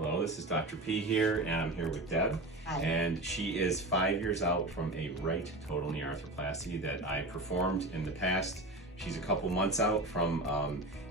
Hello, this is Dr. P here, and I'm here with Deb. Hi. And she is 5 years out from a right total knee arthroplasty that I performed in the past. She's a couple months out from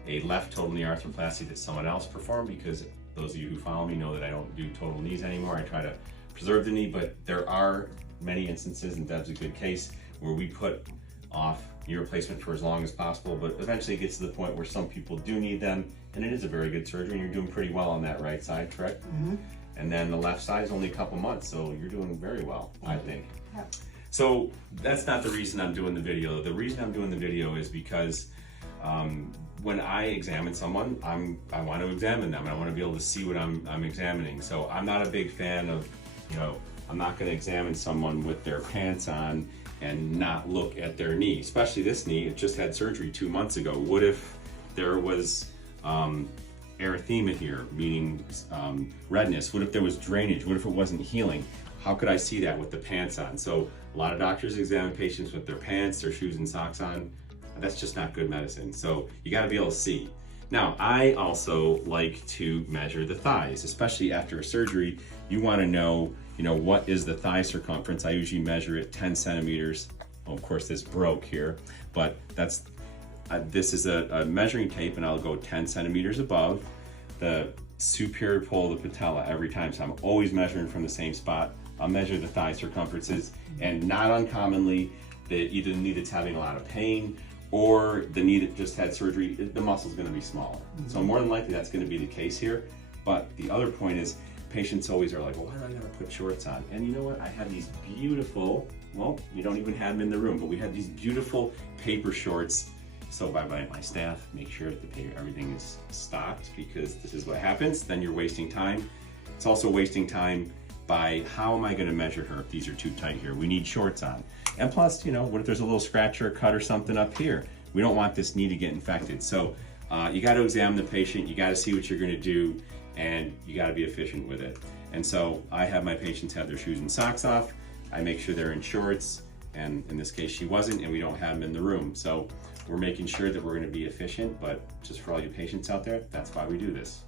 a left total knee arthroplasty that someone else performed, because those of you who follow me know that I don't do total knees anymore. I try to preserve the knee, but there are many instances, and Deb's a good case, where we put off knee replacement for as long as possible, but eventually it gets to the point where some people do need them, and it is a very good surgery, and you're doing pretty well on that right side, correct? Mm-hmm. And then the left side is only a couple months, so you're doing very well, I think. Yep. So that's not the reason I'm doing the video. The reason I'm doing the video is because when I examine someone, I want to examine them. I want to be able to see what I'm examining. So I'm not a big fan of, I'm not going to examine someone with their pants on and not look at their knee, especially this knee. It just had surgery 2 months ago. What if there was erythema here, meaning redness? What if there was drainage? What if it wasn't healing? How could I see that with the pants on? So a lot of doctors examine patients with their pants, their shoes and socks on. That's just not good medicine. So you gotta be able to see. Now, I also like to measure the thighs, especially after a surgery. You wanna know, what is the thigh circumference? I usually measure it 10 centimeters. Well, of course this broke here, but this is a measuring tape, and I'll go 10 centimeters above the superior pole of the patella every time. So I'm always measuring from the same spot. I'll measure the thigh circumferences, and not uncommonly, either the knee that's having a lot of pain or the knee that just had surgery, the muscle's gonna be smaller. Mm-hmm. So more than likely that's gonna be the case here. But the other point is, patients always are like, well, why do I gotta put shorts on? And you know what? I have these beautiful, well, you don't even have them in the room, but we have these beautiful paper shorts. So by my staff, make sure that everything is stocked, because this is what happens. Then you're wasting time. It's also wasting time by, how am I gonna measure her if these are too tight here? We need shorts on. And plus, what if there's a little scratch or a cut or something up here? We don't want this knee to get infected. So you gotta examine the patient, you gotta see what you're gonna do, and you gotta be efficient with it. And so I have my patients have their shoes and socks off. I make sure they're in shorts, and in this case she wasn't, and we don't have them in the room. So we're making sure that we're gonna be efficient, but just for all you patients out there, that's why we do this.